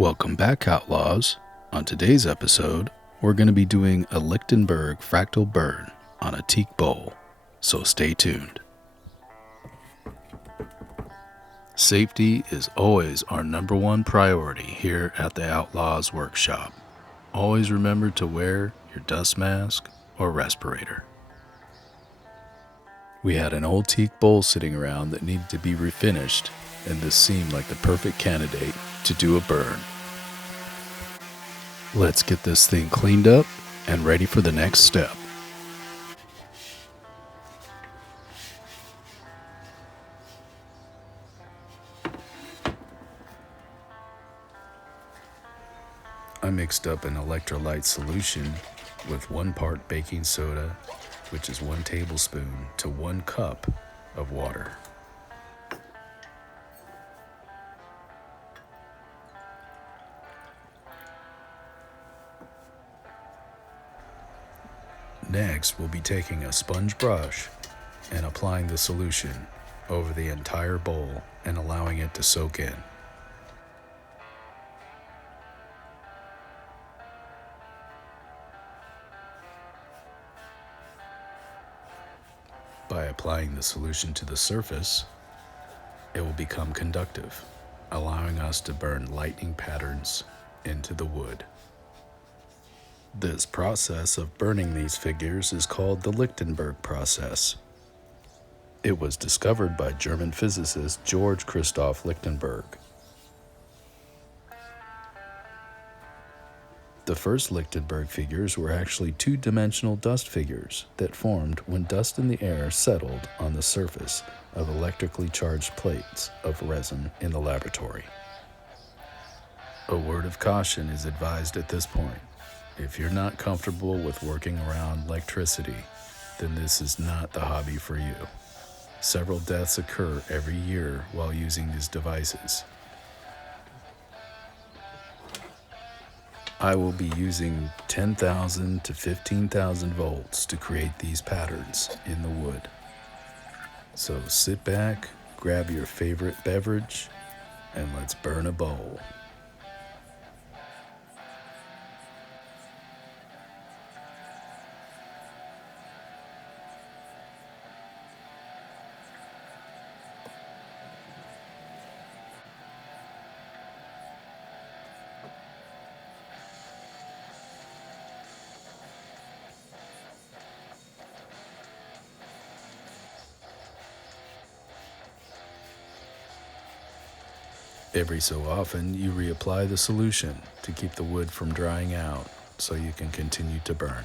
Welcome back, Outlaws. On today's episode, we're going to be doing a Lichtenberg fractal burn on a teak bowl, so stay tuned. Safety is always our number one priority here at the Outlaws Workshop. Always remember to wear your dust mask or respirator. We had an old teak bowl sitting around that needed to be refinished, and this seemed like the perfect candidate to do a burn. Let's get this thing cleaned up and ready for the next step. I mixed up an electrolyte solution with 1 part baking soda, which is 1 tablespoon to 1 cup of water. Next, we'll be taking a sponge brush and applying the solution over the entire bowl and allowing it to soak in. By applying the solution to the surface, it will become conductive, allowing us to burn lightning patterns into the wood. This process of burning these figures is called the Lichtenberg process. It was discovered by German physicist Georg Christoph Lichtenberg. The first Lichtenberg figures were actually 2-dimensional dust figures that formed when dust in the air settled on the surface of electrically charged plates of resin in the laboratory. A word of caution is advised at this point. If you're not comfortable with working around electricity, then this is not the hobby for you. Several deaths occur every year while using these devices. I will be using 10,000 to 15,000 volts to create these patterns in the wood. So sit back, grab your favorite beverage, and let's burn a bowl. Every so often, you reapply the solution to keep the wood from drying out so you can continue to burn.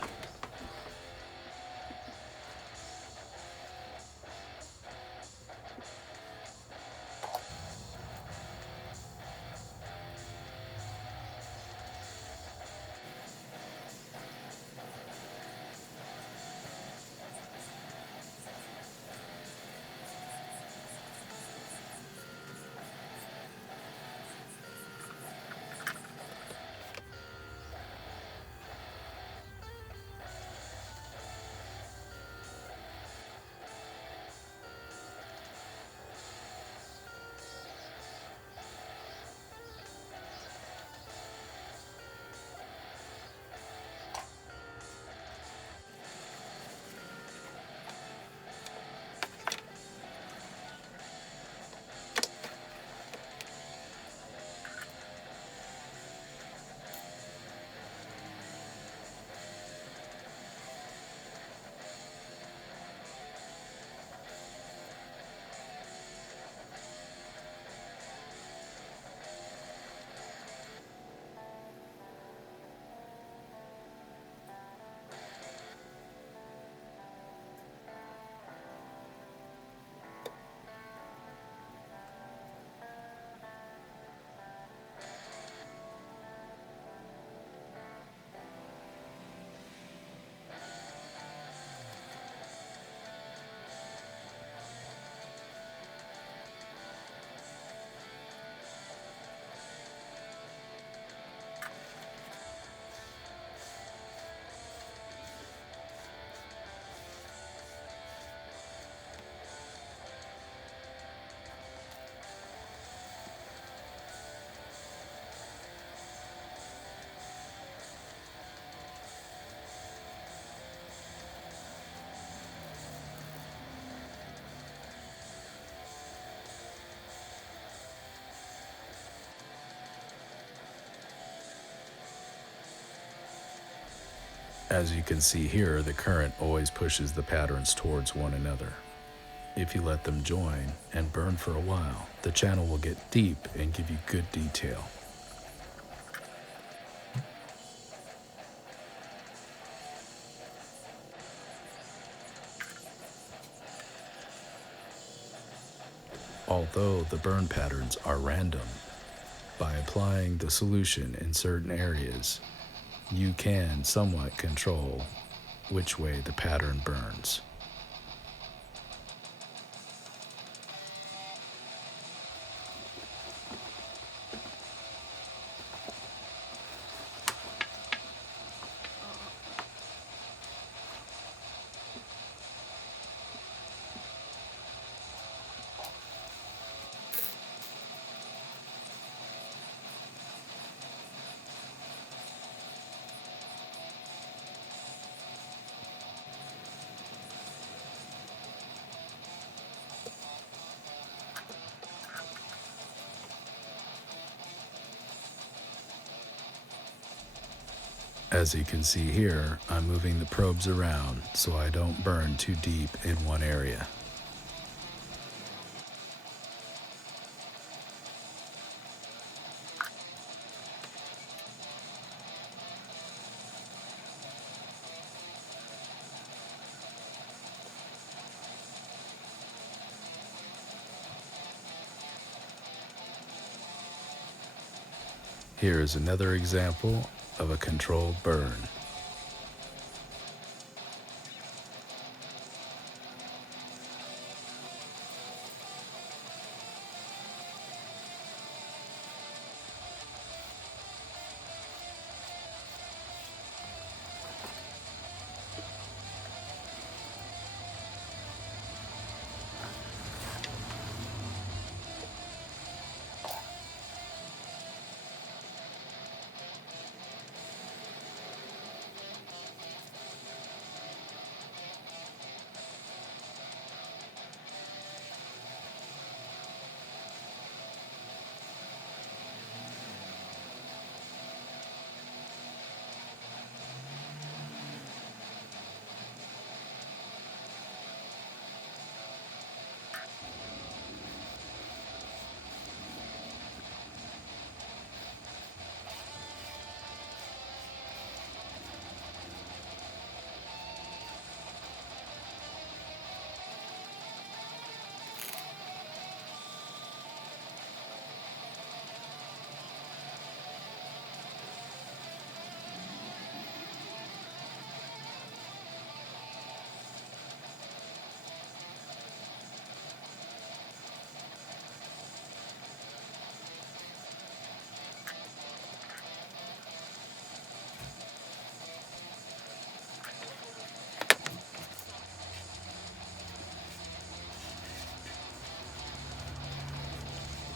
As you can see here, the current always pushes the patterns towards one another. If you let them join and burn for a while, the channel will get deep and give you good detail. Although the burn patterns are random, by applying the solution in certain areas, you can somewhat control which way the pattern burns. As you can see here, I'm moving the probes around so I don't burn too deep in one area. Here is another example of a controlled burn.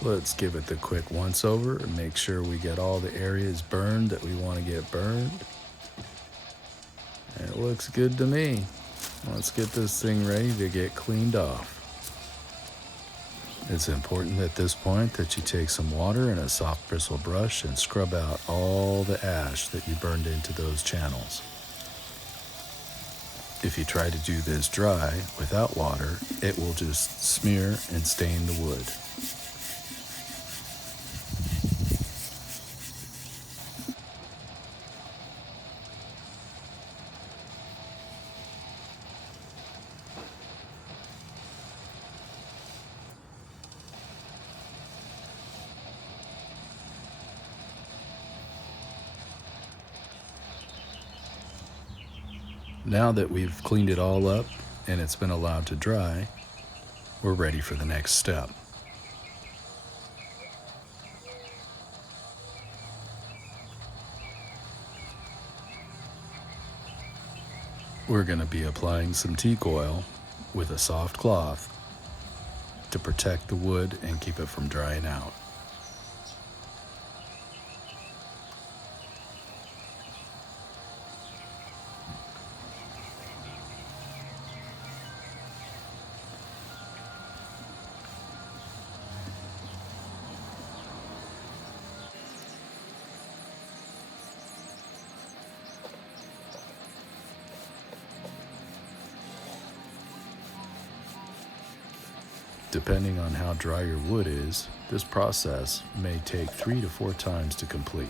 Let's give it the quick once over and make sure we get all the areas burned that we want to get burned. It looks good to me. Let's get this thing ready to get cleaned off. It's important at this point that you take some water and a soft bristle brush and scrub out all the ash that you burned into those channels. If you try to do this dry without water, it will just smear and stain the wood. Now that we've cleaned it all up and it's been allowed to dry, we're ready for the next step. We're going to be applying some teak oil with a soft cloth to protect the wood and keep it from drying out. Depending on how dry your wood is, this process may take 3 to 4 times to complete.